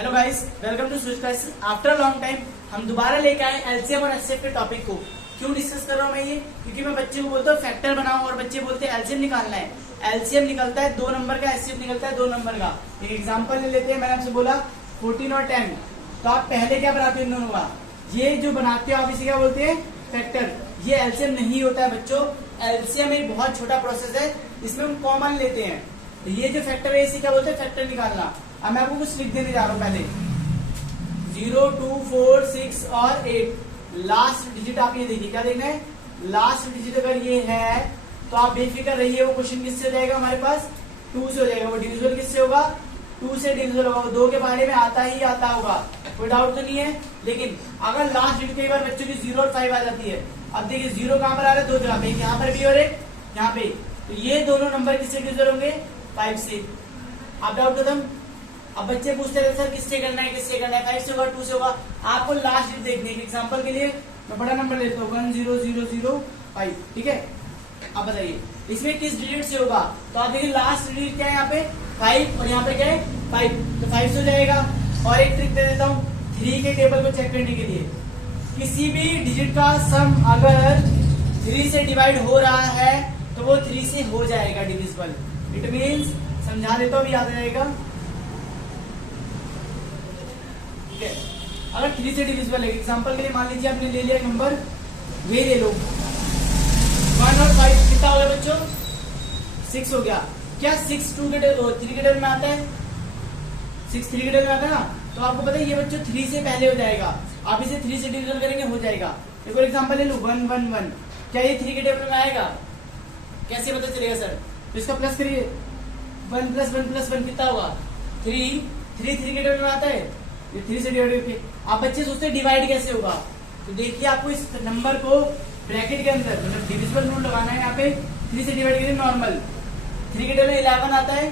Hello guys, welcome to Switch Classes. After long time हम दोबारा लेके आए एलसीएम और एचसीएफ के टॉपिक को। क्यों डिस्कस कर रहा हूँ मैं ये? क्योंकि मैं बच्चे को बोलता हूँ फैक्टर बनाओ और बच्चे बोलते हैं एलसीएम निकालना है। एलसीएम निकलता है 2 नंबर का, एचसीएफ निकलता है 2 नंबर का। एक एग्जांपल ले लेते हैं। मैंने आपसे बोला 14 और 10, तो आप पहले क्या बनाते हो इन दोनों का? ये जो बनाते हो आप इसे क्या बोलते हैं? फैक्टर। ये एलसीएम नहीं होता है बच्चों। एलसीएम एक बहुत छोटा प्रोसेस है, इसमें हम कॉमन लेते हैं। तो ये जो फैक्टर है इसे क्या बोलते हैं? फैक्टर निकालना। अब मैं आपको कुछ लिख देने जा रहा हूँ। पहले 0, 2, 4, 6 और 8 लास्ट डिजिट आप ये देखिए, क्या देखना है? लास्ट डिजिट अगर ये है तो आप बेफिक्र रहिए, वो क्वेश्चन किससे हो जाएगा हमारे पास? 2 से हो जाएगा। वो डिविजिबल किससे होगा? 2 से डिविजिबल होगा। वो 2 के बारे में आता ही आता होगा, कोई डाउट तो नहीं है। लेकिन अगर लास्ट डिजिट कई बार बच्चों की 0 और 5 आ जाती है। अब देखिए 0 कहां पर आ रहा है? 2 जगह पे, एक यहाँ पर भी और एक यहाँ पे। तो ये दोनों नंबर किससे डिविजिबल होंगे? 5 से। आप डाउट खत्म। अब बच्चे पूछते रहते सर किससे करना है, किससे करना है? 5 से होगा, 2 से होगा। आपको लास्ट डिजिट देखनी है। एग्जांपल के लिए मैं बड़ा नंबर लेता हूँ 10005, ठीक है। अब बताइए इसमें किस डिजिट से होगा? तो आप देखिए लास्ट डिजिट क्या है यहाँ पे? 5 और यहाँ पे क्या है? 5, तो 5 से हो जाएगा। और एक ट्रिक दे देता हूँ 3 के टेबल को चेक करने के लिए। किसी भी डिजिट का सम अगर 3 से डिवाइड हो रहा है तो वो 3 से हो जाएगा डिविजिबल। इट मीन्स, समझा देता हूँ, याद आ जाएगा। अगर 3 से डिविजिबल है, एग्जांपल के लिए मान लीजिए आपने ले लिया नंबर, वे ले लो 1 और 5 कितना हो गया बच्चों? 6 हो गया। क्या 6 2 के टेबल 3 के टेबल में आता है? 6 3 के टेबल में आता है ना। तो आपको पता है ये बच्चों 3 से पहले हो जाएगा। आप इसे 3 से डिविजिबल करेंगे, हो जाएगा। एक और एग्जांपल ले लो 1 1 1, क्या ये 3 के टेबल में आएगा? कैसे पता चलेगा सर? तो इसका प्लस करिए, 1 + 1 + 1 कितना होगा? 3 3 3 के टेबल में आता है, ये 3 से डिवाइड करके। आप बच्चे सोचते हैं डिवाइड कैसे होगा? तो देखिए आपको इस नंबर को ब्रैकेट के अंदर मतलब डिविजिबल रूल लगाना है। यहाँ पे 3 से डिवाइड करिए नॉर्मल। 3 के टेबल में 11 आता है?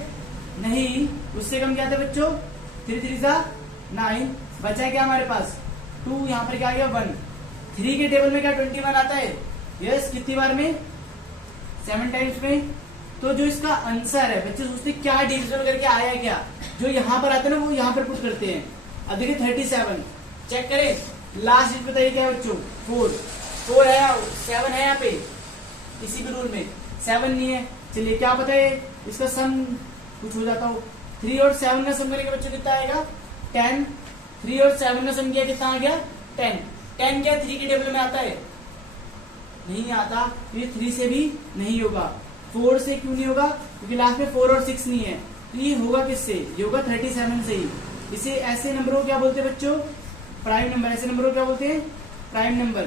नहीं, उससे कम क्या आता है बच्चों? 3 3 सा 9, बचा क्या हमारे पास? 2, यहाँ पर क्या आ गया? 1। 3 के टेबल में क्या 21 आता है? यस, कितनी बार में? 7 टाइम्स में। तो जो इसका आंसर है, बच्चे सोचते हैं क्या डिविजिबल करके आया क्या? जो यहाँ पर आता है ना वो यहाँ पर पुट करते हैं। अब देखिए 37 चेक करें, लास्ट डिजिट बताइए क्या है बच्चों? 4 है, 7 है यहाँ पे, इसी भी रूल में 7 नहीं है। चलिए क्या पता है इसका सम कुछ हो जाता हो। 3 और 7 का सम करेंगे बच्चों कितना आएगा? 10। 3 और 7 का सम किया कितना आ गया? 10। 10 क्या 3 के टेबल में आता है? नहीं आता। तो ये 3 से भी नहीं होगा। 4 से क्यों नहीं होगा? क्योंकि लास्ट में 4 और 6 नहीं है। तो ये होगा किससे? ये होगा 37 से ही। इसे ऐसे नंबरों को क्या बोलते हैं बच्चों? Prime number. ऐसे नंबरों को क्या बोलते हैं? Prime number.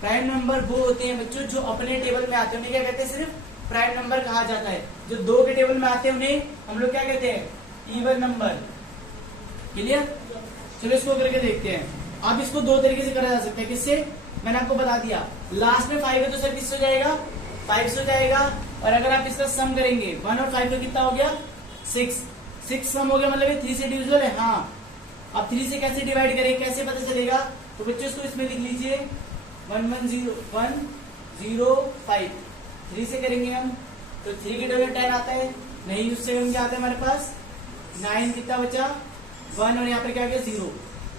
प्राइम नंबर वो होते हैं बच्चों जो अपने टेबल में आते हैं, उन्हें क्या कहते हैं? सिर्फ प्राइम नंबर कहा जाता है। जो 2 के टेबल में आते हैं उन्हें हम लोग क्या कहते हैं? Even number. क्लियर? चलो इसको करके देखते हैं। अब इसको 2 तरीके से करा जा सकता है। किससे? मैंने आपको बता दिया। लास्ट में 5 है तो सर किससे हो जाएगा? 5 से हो जाएगा। और अगर आप इसका सम करेंगे 1 और 5 का कितना हो गया? 6 सम हो गया, मतलब ये 3 से डिविजिबल है। हाँ, अब 3 से कैसे डिवाइड करें, कैसे पता चलेगा? तो बच्चों इसको इसमें लिख लीजिए 1 1 0 1 0 5। 3 से करेंगे हम तो 3 के टेबल में 10 आता है? नहीं, उससे कम क्या आता है हमारे पास? 9। कितना बचा? 1 और यहाँ पर क्या गया? 0।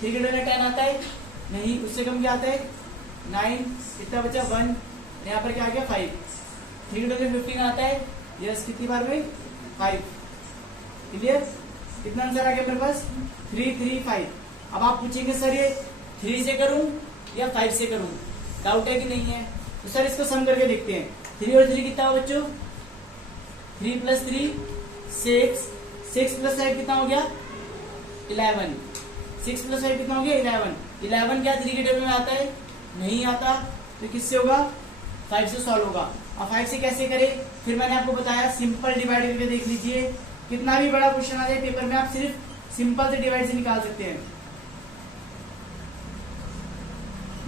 3 के टेबल में 10 आता है? नहीं, उससे कम क्या आता है? 9। कितना बचा? 1। यहाँ पर क्या आ गया? 5। 3 के टेबल में 15 आता है? यस, कितनी बार में? 5। क्लियर? कितना आंसर आ गया मेरे पास? 3 3 5। अब आप पूछेंगे सर ये 3 से करूं या 5 से करूं? डाउट है कि नहीं है? तो सर इसको सम करके देखते हैं। 3 और 3 कितना हो बच्चों? 3 + 3 6। 6 + 5 कितना हो गया? 11। 6 + 5 कितना हो गया? 11। 11 क्या 3 के टेबल में आता है? नहीं आता। तो किससे होगा? 5 से सॉल्व होगा। अब 5 से कैसे करें? फिर मैंने आपको बताया सिंपल डिवाइड करके देख लीजिए। कितना भी बड़ा क्वेश्चन आ जाए पेपर में, आप सिर्फ सिंपल से डिवाइड से निकाल सकते हैं।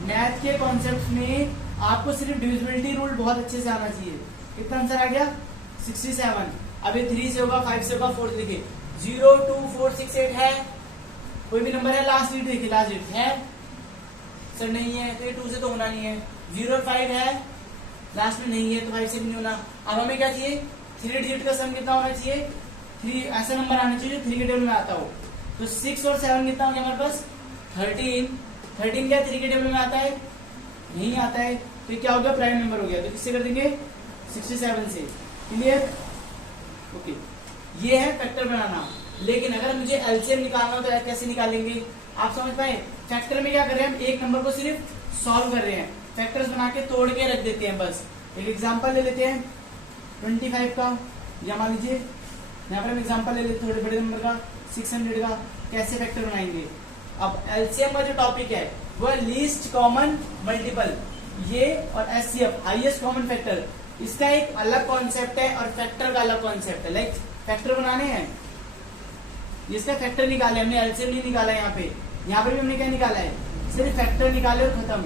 मैथ के कॉन्सेप्ट में आपको सिर्फ डिविजिबिलिटी रूल बहुत अच्छे से आना चाहिए। कितना आंसर आ गया? 67। अब ये 3 से होगा, 5 से होगा, 4 से देखिए 0 2 4 6 8 है। कोई भी नंबर है? लास्ट डिजिट देखिए, लास्ट डिजिट है सर? नहीं है। तो ये 2 से तो होना नहीं है। 0 और 5 है, लास्ट में नहीं है, तो 5 से भी नहीं होना। अब हमें क्या चाहिए? 3 डिजिट का सम कितना होना चाहिए? 3 ऐसा नंबर आना चाहिए जो 3 के टेबल में आता हो। तो 6 और 7 कितना हो गया हमारे पास 13। 13 क्या 3 के टेबल में आता है, नहीं आता है, तो ये क्या हो गया प्राइम नंबर हो गया। तो किससे कर देंगे 67 से। Clear, okay. ये है फैक्टर बनाना। लेकिन अगर मुझे एलसीएम निकालना हो तो कैसे निकालेंगे, आप समझ पाए। फैक्टर में क्या कर रहे हैं हम, एक नंबर को सिर्फ सॉल्व कर रहे हैं, फैक्टर्स बना के तोड़ के रख देते हैं बस। एक एग्जांपल ले लेते हैं 25 का, या मान लीजिए यहाँ पर हम एग्जांपल ले लेते हैं थोड़े बड़े नंबर का 600 का। कैसे फैक्टर बनाएंगे, अब एलसीएम का जो टॉपिक है वो है लीस्ट कॉमन मल्टीपल, ये और एचसीएफ हाईएस्ट कॉमन फैक्टर। इसका एक अलग कॉन्सेप्ट है और फैक्टर का अलग कॉन्सेप्ट है। लाइक फैक्टर बनाने हैं, जिसका फैक्टर निकाले हमने, एलसीएम नहीं निकाला। यहाँ पर भी हमने क्या निकाला है, सिर्फ फैक्टर निकाले और खत्म।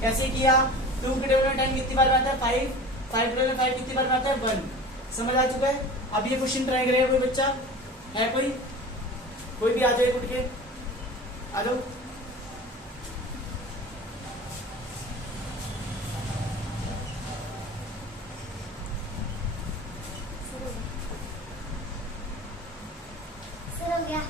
कैसे किया, 2 के टेबल में 10 कितनी बार में आता है 5, 5 के टेबल में 5 कितनी बार में आता है 1। समझ आ चुका है। अब ये क्वेश्चन ट्राई करेगा कोई बच्चा है, कोई भी आ जाए, उठ के आ जाओ। सर हो गया।